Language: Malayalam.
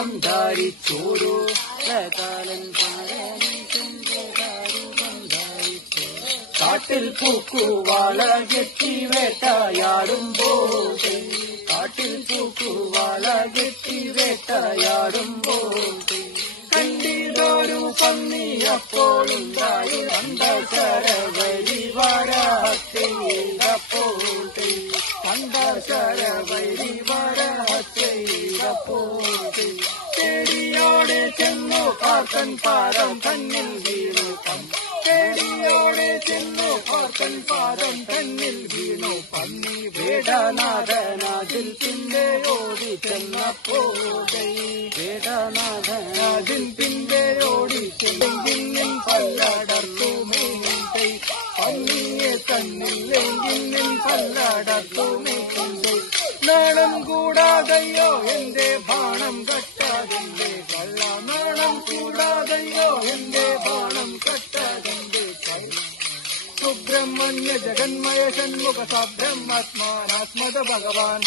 രൂപം ധാരിച്ചോരോ കാലൻ പാരൂപം ധാരിച്ചോ കാട്ടിൽ പൂക്കുവാള കെട്ടി വേട്ടയാടുമ്പോൾ കാട്ടിൽ പൂക്കുവാള കെട്ടി വേട്ടയാടുമ്പോൾ കണ്ടിതൊരു പന്നി അപ്പോഴുണ്ടായി കണ്ടശരവരി വരച്ചപ്പോൾ കണ്ടശരവരി വരച്ചപ്പോൾ ചെടിയോടെ ചെന്നു പാർക്കൻ പാദം തന്നിൽ വീണു ചെടിയോടെ ചെന്നു പാർക്കൻ പാദം തന്നിൽ വീണു പന്നി വേടനാഥനാജിൽ പിന്നെ ഓടി ചെന്നപ്പോഴേ വേടനാഥനാജിൽ പിന്നെ ഓടി ചെന്നെങ്കിൽ പല്ലടർത്തുമേ പന്നിയെ തന്നില്ലെങ്കിൽ പല്ലടർത്തുമേ നാണം കൂടാതെയോ എന്റെ ബാണം കട്ടാതിന്റെ കള്ള നാണം കൂടാതെയോ എന്റെ ബാണം കട്ടാതിന്റെ കള്ള സുബ്രഹ്മണ്യ ജഗന്മയ ഷൺമുഖ സബ്രഹ്മാത്മാനാത്മത ഭഗവാൻ